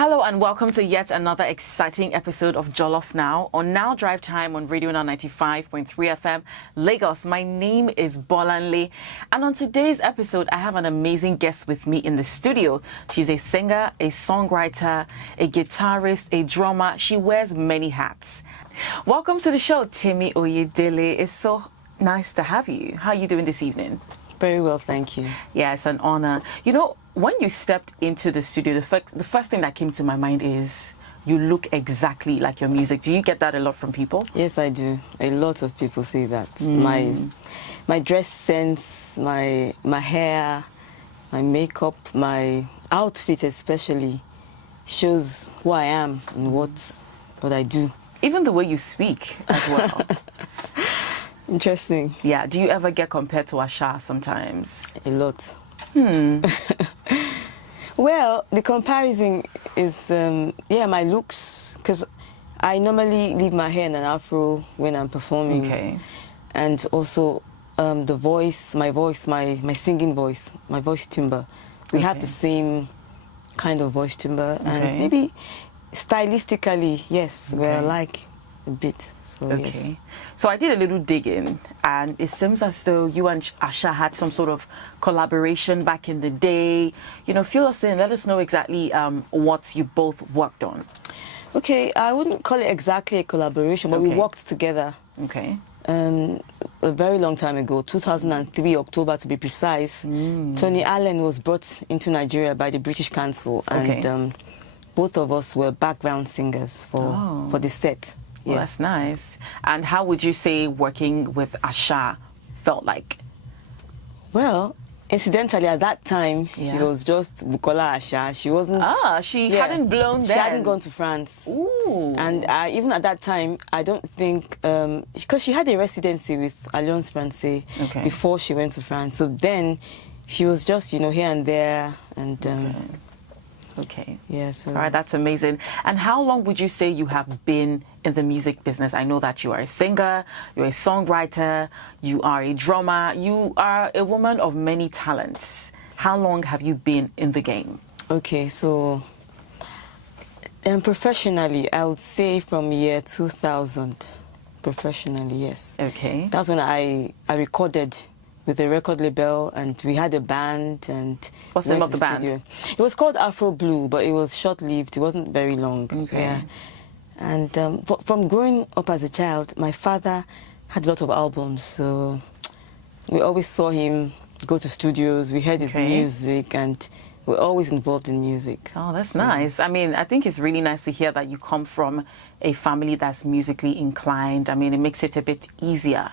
Hello and welcome to yet another exciting episode of Jollof Now on Now Drive Time on Radio Now 95.3 FM, Lagos. My name is Bolanle, and on today's episode, I have an amazing guest with me in the studio. She's a singer, a songwriter, a guitarist, a drummer. She wears many hats. Welcome to the show, Temi Oyedele. It's so nice to have you. How are you doing this evening? Very well, thank you. Yeah, it's an honor. You know, when you stepped into the studio, the first thing that came to my mind is you look exactly like your music. Do you get that a lot from people? Yes, I do. A lot of people say that. My dress sense, my hair, my makeup, my outfit especially shows who I am and what I do. Even the way you speak as well. Interesting. Yeah. Do you ever get compared to Asha sometimes? A lot. Well, the comparison is, my looks, because I normally leave my hair in an afro when I'm performing. Okay. And also the voice, my singing voice, my voice timbre. We have the same kind of voice timbre. And maybe stylistically, yes, we're alike a bit. So, yes. So I did a little digging, and it seems as though you and Asha had some sort of collaboration back in the day. You know, fill us in, let us know exactly what you both worked on. Okay, I wouldn't call it exactly a collaboration, but we worked together. Okay. A very long time ago, 2003, October to be precise. Tony Allen was brought into Nigeria by the British Council, and both of us were background singers for the set. Well, that's nice. And how would you say working with Asha felt like? Well, incidentally, at that time, she was just Bukola Asha. She wasn't... she hadn't blown then. She hadn't gone to France. Ooh. And even at that time, I don't think... Because she had a residency with Alliance Francaise before she went to France. So then, she was just, you know, here and there. And... Okay. Yeah, so... All right, that's amazing. And how long would you say you have been in the music business? I know that you are a singer, you're a songwriter, you are a drummer, you are a woman of many talents. How long have you been in the game? Okay, so professionally, I would say from year 2000. Professionally, yes. Okay. That's when I recorded with a record label, and we had a band. And what's the name of the band? It was called Afro Blue, but it was short-lived. It wasn't very long. Okay. Yeah. And from growing up as a child, my father had a lot of albums, so we always saw him go to studios. We heard his music, and we're always involved in music. Oh, that's nice. I mean, I think it's really nice to hear that you come from a family that's musically inclined. I mean, it makes it a bit easier,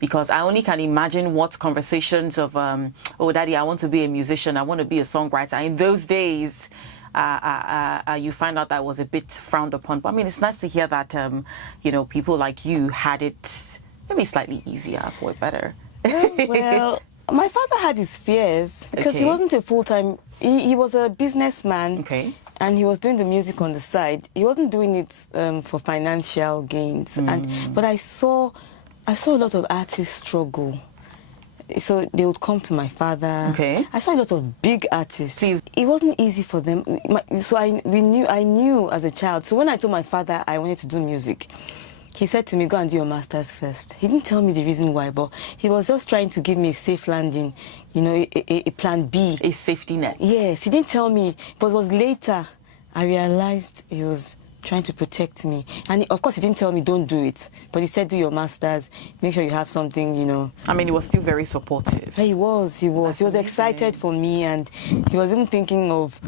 because I only can imagine what conversations of, oh, Daddy, I want to be a musician, I want to be a songwriter. In those days, you find out that was a bit frowned upon. But I mean, it's nice to hear that, you know, people like you had it maybe slightly easier, for it better. Well, my father had his fears, because he wasn't a full-time... He was a businessman, and he was doing the music on the side. He wasn't doing it for financial gains. But I saw a lot of artists struggle. So they would come to my father. I saw a lot of big artists. It wasn't easy for them. So I knew as a child. So when I told my father I wanted to do music, he said to me, go and do your master's first. He didn't tell me the reason why, but he was just trying to give me a safe landing, you know, a plan B. A safety net. Yes, he didn't tell me, but it was later I realized he was trying to protect me. And of course, he didn't tell me, don't do it. But he said, do your master's, make sure you have something, you know. I mean, he was still very supportive. He was. He was excited for me, and he was even thinking of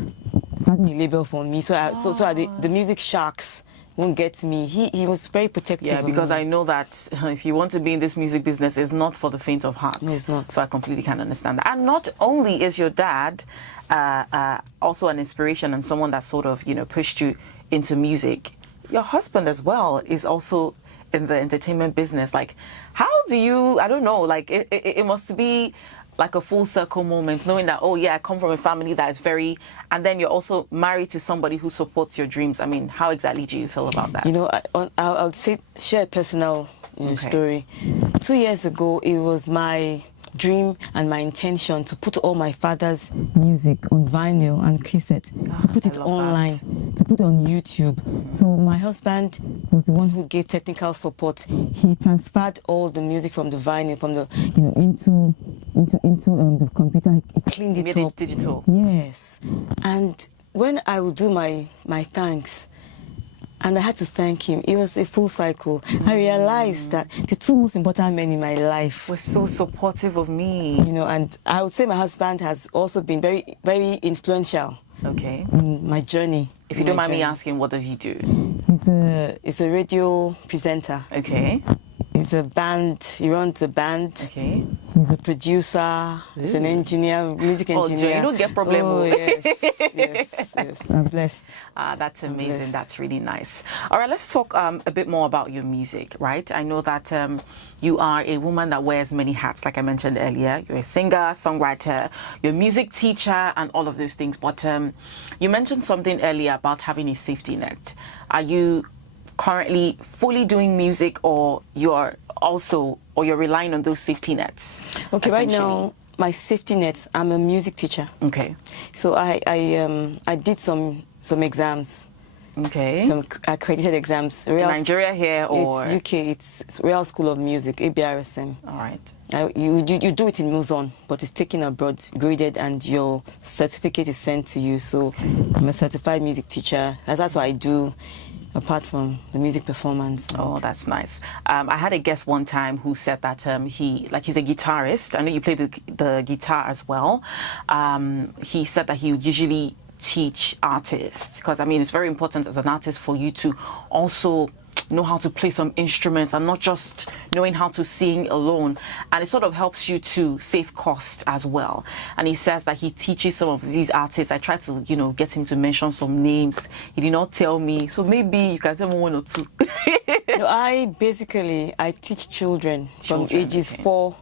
starting a label for me. So the music sharks won't get me. He was very protective. Yeah, because I know that if you want to be in this music business, it's not for the faint of heart. No, it's not. So I completely can understand that. And not only is your dad also an inspiration and someone that sort of, you know, pushed you into music, your husband as well is also in the entertainment business. Like, how do you, I don't know, like it must be like a full circle moment, knowing that, oh yeah, I come from a family that is very, and then you're also married to somebody who supports your dreams. I mean, how exactly do you feel about that? You know, I'll share a personal story. 2 years ago, it was my dream and my intention to put all my father's music on vinyl and cassette, to put it online, to put it on YouTube. So my husband was the one who gave technical support. He transferred all the music from the vinyl, from the into the computer. He cleaned it up. Digital. Yes, and when I would do my thanks, and I had to thank him. It was a full cycle. I realized that the two most important men in my life were so supportive of me. And I would say my husband has also been very, very influential. Okay. In my journey. If you don't mind me asking, what does he do? He's a radio presenter. Okay. He's a band. He runs a band. Okay. He's a producer. He's an engineer, music engineer. Oh, you don't get problem. Oh, yes. I'm blessed. That's amazing. That's really nice. All right, let's talk a bit more about your music, right? I know that you are a woman that wears many hats, like I mentioned earlier. You're a singer, songwriter, you're a music teacher, and all of those things. But you mentioned something earlier about having a safety net. Are you currently fully doing music, or you're relying on those safety nets? Okay, right now my safety nets, I'm a music teacher. Okay. So I did some exams. Okay. Some accredited exams. In Nigeria here, or? It's UK, it's Royal School of Music, ABRSM. All right. You do it in Luzon, but it's taken abroad, graded, and your certificate is sent to you. So I'm a certified music teacher. That's what I do, apart from the music performance. Oh, that's nice. I had a guest one time who said that he's a guitarist. I know you play the guitar as well. He said that he would usually teach artists, because I mean it's very important as an artist for you to also know how to play some instruments and not just knowing how to sing alone, and it sort of helps you to save cost as well. And he says that he teaches some of these artists. I tried to get him to mention some names. He did not tell me, so maybe you can tell me one or two. I teach children from ages 4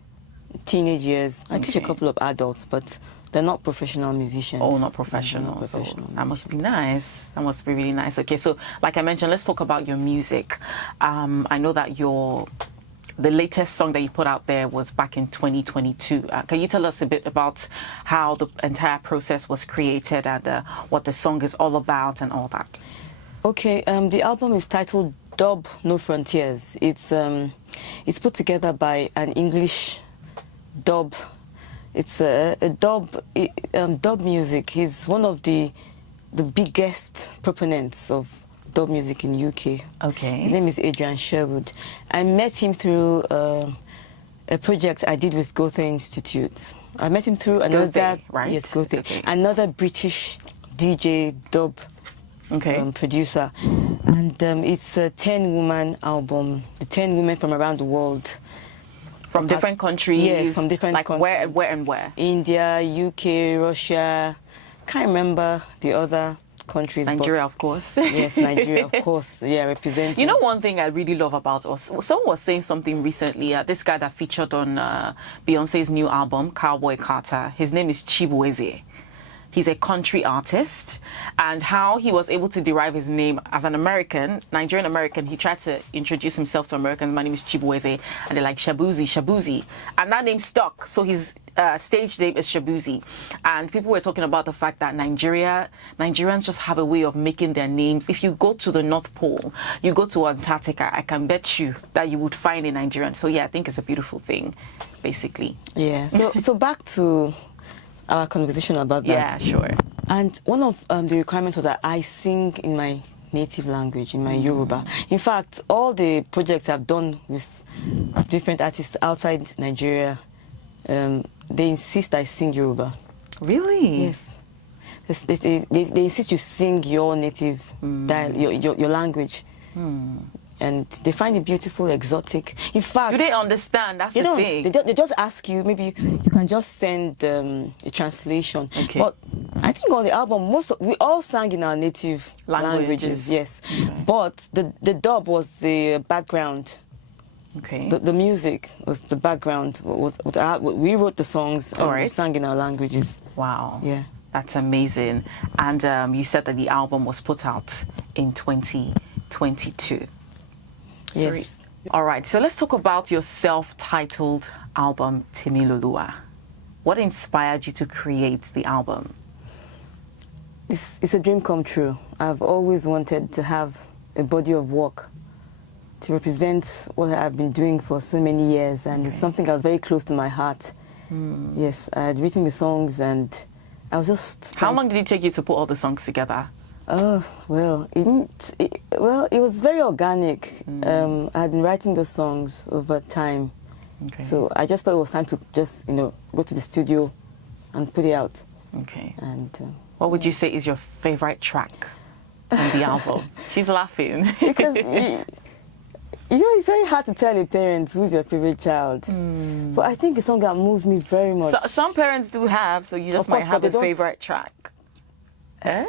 teenage years. I teach a couple of adults, but they're not professional musicians. Oh, not professional. So that must be nice. That must be really nice. Okay, so like I mentioned, let's talk about your music. I know that the latest song that you put out there was back in 2022. Can you tell us a bit about how the entire process was created and what the song is all about and all that? Okay, the album is titled Dub No Frontiers. It's put together by an English dub. It's a dub music. He's one of the biggest proponents of dub music in UK. Okay. His name is Adrian Sherwood. I met him through a project I did with Goethe Institute. I met him through another, right? Yes, Goethe. Okay. Another British DJ dub producer. And it's a 10-woman album. The 10 women from around the world. From different countries? Yes, from different countries. Like where and where? India, UK, Russia. Can't remember the other countries. Nigeria, of course. Yes, Nigeria, of course. Yeah, representing. You know, one thing I really love about us, someone was saying something recently, this guy that featured on Beyonce's new album, Cowboy Carter, his name is Chibueze. He's a country artist, and how he was able to derive his name as an American, Nigerian American. He tried to introduce himself to Americans. My name is Chibueze, and they're like Shabuzi, and that name stuck. So his stage name is Shabuzi, and people were talking about the fact that Nigerians just have a way of making their names. If you go to the North Pole, you go to Antarctica, I can bet you that you would find a Nigerian. So yeah, I think it's a beautiful thing, basically. Yeah. So back to our conversation about that. Yeah, sure. And one of the requirements was that I sing in my native language, in my Yoruba. In fact, all the projects I've done with different artists outside Nigeria, they insist I sing Yoruba. Really? Yes. They insist you sing your native your language. And they find it beautiful, exotic. In fact, do they understand? That's the thing. They just ask you, maybe you can just send a translation. Okay. But I think on the album, we all sang in our native languages. Yes. Okay. But the dub was the background. Okay. The music was the background. We wrote the songs and we sang in our languages. Wow. Yeah. That's amazing. And you said that the album was put out in 2022. Yes. All right, so let's talk about your self-titled album, Temi Oyedele. What inspired you to create the album? It's a dream come true. I've always wanted to have a body of work to represent what I've been doing for so many years, and it's something that was very close to my heart. Yes, I had written the songs, and I was just... How long did it take you to put all the songs together? Oh, well, it was very organic. I had been writing the songs over time. So I just felt it was time to just, go to the studio and put it out. And what would you say is your favorite track on the album? She's laughing. Because, it's very hard to tell a parent who's your favorite child. But I think it's a song that moves me very much. So, some parents do have, so you just might have a favorite track. Okay,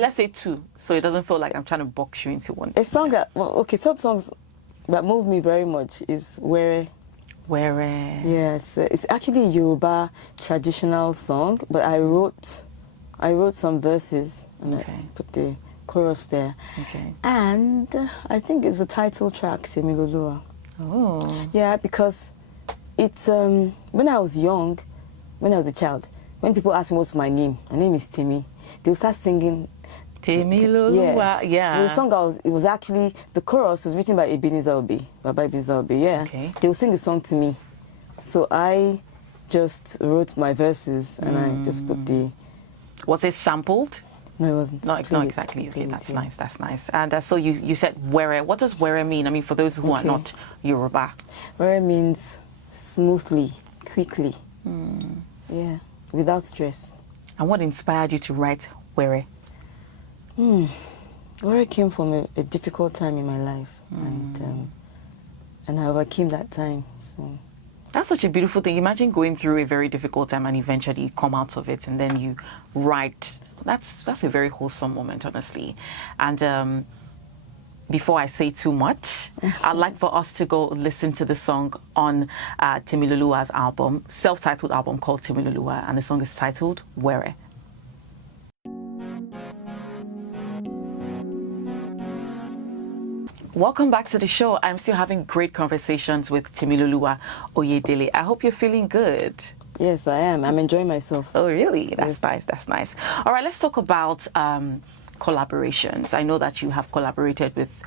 let's say two, so it doesn't feel like I'm trying to box you into one. A song that, some songs that move me very much is Were. Were. Yes, it's actually a Yoruba traditional song, but I wrote some verses and I put the chorus there. And I think it's the title track, Temi Oyedele. Oh. Yeah, because it's when I was young, when I was a child, when people ask me what's my name is Temi, they'll start singing Temi Oyedele. Yes. Yeah. The song it was actually, the chorus was written by Baba Ebenezer Obey, yeah. They will sing the song to me. So I just wrote my verses and I just put the... Was it sampled? No, it wasn't. Not exactly. Okay, that's nice. That's nice. And so you said were. What does were mean? I mean, for those who are not Yoruba. Were means smoothly, quickly. Yeah, without stress. And what inspired you to write were? Were came from a difficult time in my life, and I overcame that time. So. That's such a beautiful thing. Imagine going through a very difficult time and eventually you come out of it and then you write. That's a very wholesome moment, honestly. And before I say too much, I'd like for us to go listen to the song on Temi Oyedele's album, self-titled album called Temi Oyedele, and the song is titled Were. Welcome back to the show. I'm still having great conversations with Temi Oyedele. I hope you're feeling good. Yes, I am. I'm enjoying myself. Oh, really? That's nice. That's nice. All right, let's talk about collaborations. I know that you have collaborated with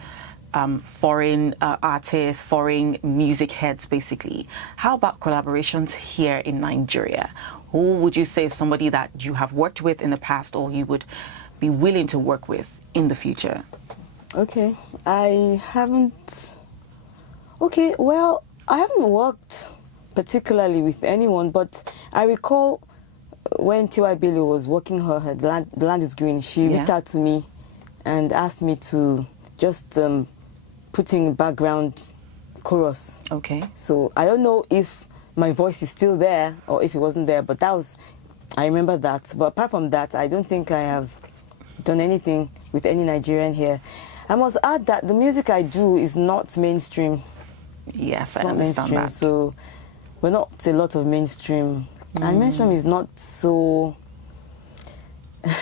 foreign artists, foreign music heads, basically. How about collaborations here in Nigeria? Who would you say is somebody that you have worked with in the past or you would be willing to work with in the future? Okay, I haven't worked particularly with anyone, but I recall when Tiwa Bello was working her The Land is Green, she reached out to me and asked me to just put in background chorus. Okay. So I don't know if my voice is still there or if it wasn't there, but I remember that. But apart from that, I don't think I have done anything with any Nigerian here. I must add that the music I do is not mainstream. Yes, it's I understand that. So we're not a lot of mainstream. And mainstream is not so...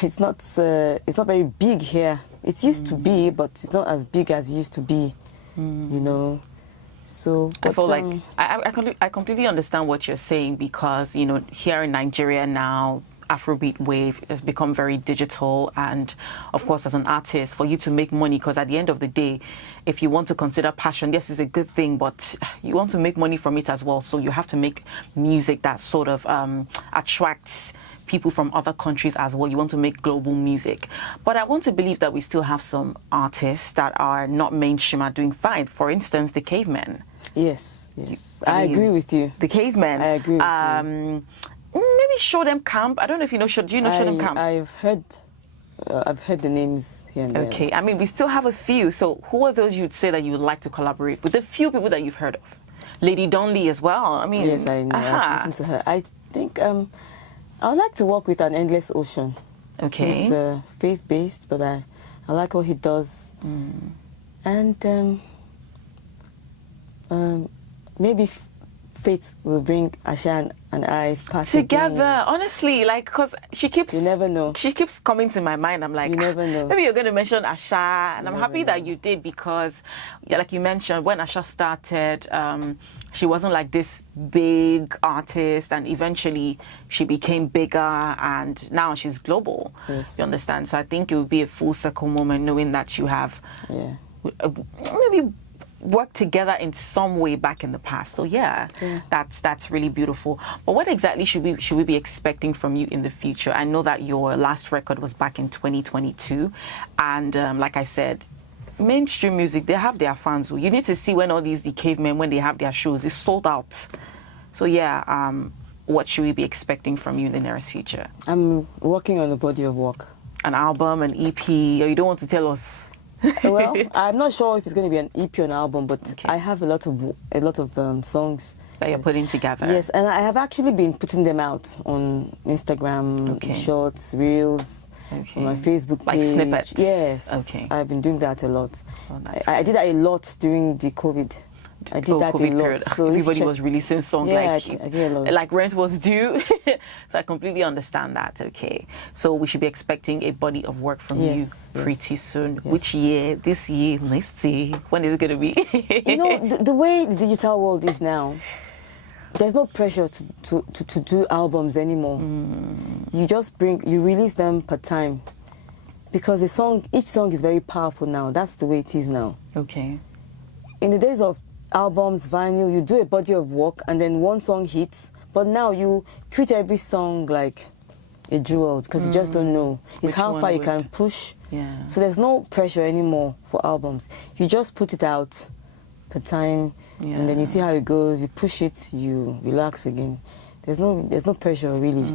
It's not very big here. It used to be, but it's not as big as it used to be, you know. So I feel like I completely understand what you're saying because, you know, here in Nigeria now, Afrobeat wave has become very digital, and of course as an artist, for you to make money, because at the end of the day, if you want to consider passion, yes, it's a good thing, but you want to make money from it as well, so you have to make music that sort of attracts people from other countries as well. You want to make global music. But I want to believe that we still have some artists that are not mainstream are doing fine. For instance, the Cavemen. Yes. I agree with you. The Cavemen. I agree with you. Maybe Show Them Camp. I don't know if you know. Do you know Show Them Camp? I've heard the names here and there. Okay. I mean, we still have a few. So who are those you'd say that you would like to collaborate with? The few people that you've heard of. Lady Donley as well. I mean, yes, I know. I've listened to her. I think I would like to work with An Endless Ocean. Okay. He's faith-based, but I like what he does. And maybe fate will bring Asha and I's path together. Again. Honestly, like, because she keeps... You never know. She keeps coming to my mind. I'm like, you never know. Maybe you're going to mention Asha. And I'm happy that you did, because, yeah, like you mentioned, when Asha started, she wasn't like this big artist, and eventually she became bigger, and now she's global. Yes. You understand? So I think it would be a full circle moment knowing that you have maybe worked together in some way back in the past. So yeah, that's really beautiful. But what exactly should we be expecting from you in the future? I know that your last record was back in 2022, and like I said, mainstream music, they have their fans. You need to see when all the cavemen, when they have their shows, it's sold out. So yeah, what should we be expecting from you in the nearest future? I'm working on a body of work. An album, an EP, or you don't want to tell us? Well, I'm not sure if it's going to be an EP or an album, but I have a lot of songs that you're putting together. Yes, and I have actually been putting them out on Instagram, shorts, reels, on my Facebook page. Like snippets? Yes. Okay. I've been doing that a lot. Oh, I did that a lot during the COVID. I did that COVID a lot. Period. So everybody was releasing songs I did a lot. Like rent was due. So I completely understand that. Okay. So we should be expecting a body of work from you pretty soon. Yes. Which year? This year? Let's see. When is it going to be? You know, the way the digital world is now, there's no pressure to do albums anymore. You just you release them per time, because each song is very powerful now. That's the way it is now. Okay. In the days of albums, vinyl, you do a body of work and then one song hits, but now you treat every song like a jewel, because you just don't know. It's how far you can push. Yeah. So there's no pressure anymore for albums. You just put it out per time, and then you see how it goes, you push it, you relax again. There's no pressure, really.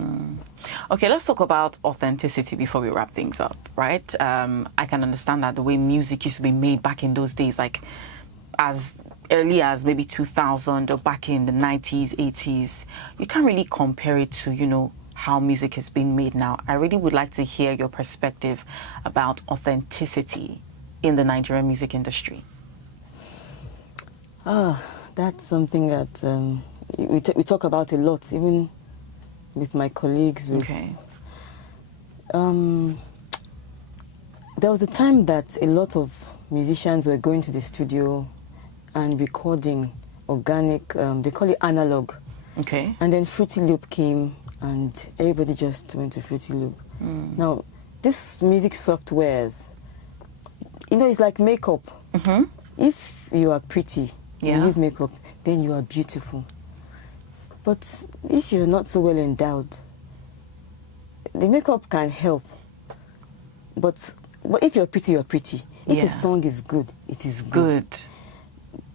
Okay, let's talk about authenticity before we wrap things up, right? I can understand that the way music used to be made back in those days, like as early as maybe 2000 or back in the 90s, 80s, you can't really compare it to, you know, how music is being made now. I really would like to hear your perspective about authenticity in the Nigerian music industry. That's something that we talk about a lot, even with my colleagues. There was a time that a lot of musicians were going to the studio and recording organic, they call it analog. Okay. And then Fruity Loop came, and everybody just went to Fruity Loop. Now, this music softwares, you know, it's like makeup. If you are pretty, you use makeup, then you are beautiful. But if you're not so well endowed, the makeup can help. But if you're pretty, you're pretty. If a song is good, it is good.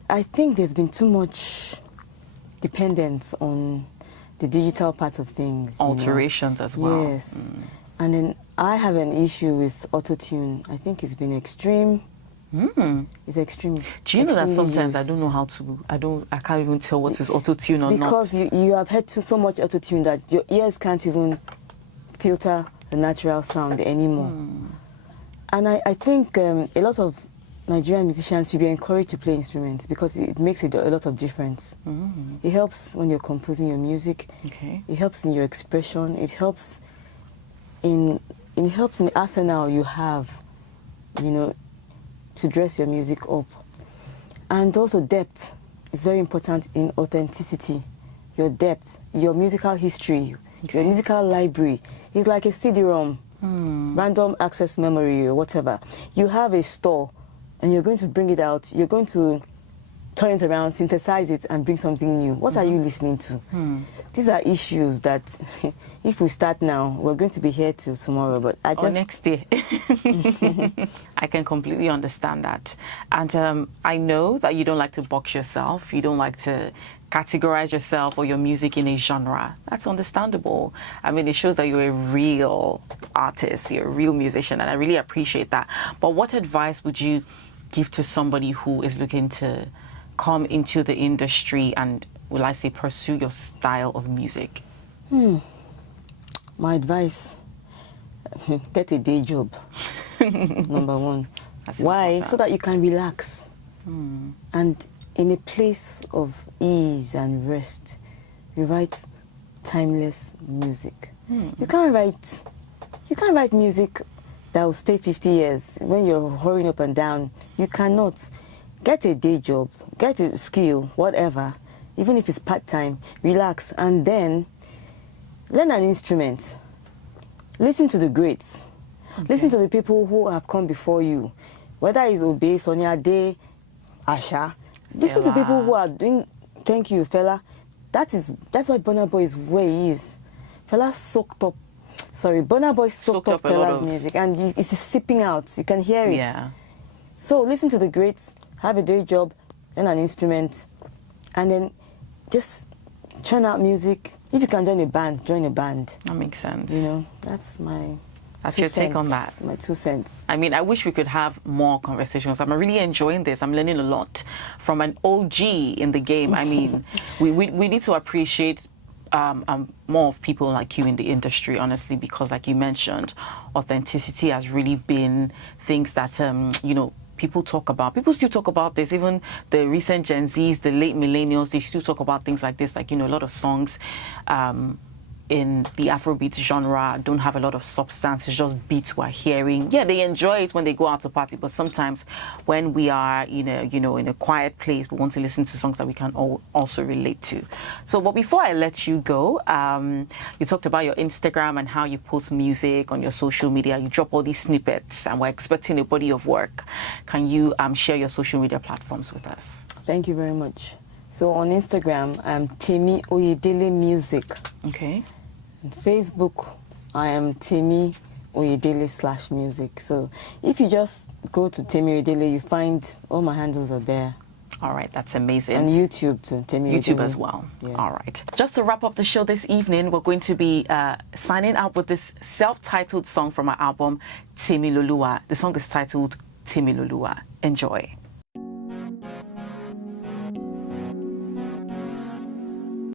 I think there's been too much dependence on the digital part of things. Alterations as well. Yes. And then I have an issue with auto-tune. I think it's been extreme. It's extreme. Do you know that sometimes used. I don't know how to, I can't even tell what is auto-tune or not. Because you have heard so much auto-tune that your ears can't even filter the natural sound anymore. And I think a lot of Nigerian musicians should be encouraged to play instruments, because it makes a lot of difference. It helps when you're composing your music. It helps in your expression. It helps in the arsenal you have, you know, to dress your music up. And also depth is very important in authenticity. Your depth, your musical history, your musical library is like a CD-ROM, random access memory or whatever. You have a store, and you're going to bring it out, you're going to turn it around, synthesize it, and bring something new. What are you listening to? These are issues that, if we start now, we're going to be here till tomorrow. But or next day. I can completely understand that. And I know that you don't like to box yourself. You don't like to categorize yourself or your music in a genre. That's understandable. I mean, it shows that you're a real artist, you're a real musician, and I really appreciate that. But what advice would you give to somebody who is looking to come into the industry and, will I say, pursue your style of music? My advice, get a day job, number one. Why? So that you can relax. And in a place of ease and rest, you write timeless music. You can't write music that will stay 50 years when you're hurrying up and down. You cannot. Get a day job, get a skill, whatever, even if it's part-time, relax, and then learn an instrument. Listen to the greats. Okay. Listen to the people who have come before you. Whether it's Obe, Sonia Ade, Asha. Listen to people who are doing, thank you, fella. That's why Burna Boy is where he is. Fella Burna Boy soaked up Fella's music, and it's sipping out. You can hear it. Yeah. So listen to the greats, have a day job, learn an instrument, and then just churn out music. If you can join a band, join a band. That makes sense. You know, that's my... That's your take on that. My 2 cents. I mean, I wish we could have more conversations. I'm really enjoying this. I'm learning a lot from an OG in the game. I mean, we need to appreciate more of people like you in the industry, honestly, because like you mentioned, authenticity has really been things that, you know, people talk about. People still talk about this. Even the recent Gen Zs, the late millennials, they still talk about things like this. Like, you know, a lot of songs in the Afrobeat genre don't have a lot of substance. It's just beats we're hearing. Yeah, they enjoy it when they go out to party, but sometimes when we are, you know, in a quiet place, we want to listen to songs that we can also relate to. So, but before I let you go, you talked about your Instagram and how you post music on your social media. You drop all these snippets, and we're expecting a body of work. Can you share your social media platforms with us? Thank you very much. So on Instagram, I'm Temi Oyedele Music. Okay. On Facebook, I am Temi Oyedele /music. So if you just go to Temi Oyedele, you find all my handles are there. All right, that's amazing. And YouTube too, Temi Oyedele. YouTube as well. Yeah. All right. Just to wrap up the show this evening, we're going to be signing out with this self-titled song from our album, Temi Lolua. The song is titled Temi Lolua. Enjoy.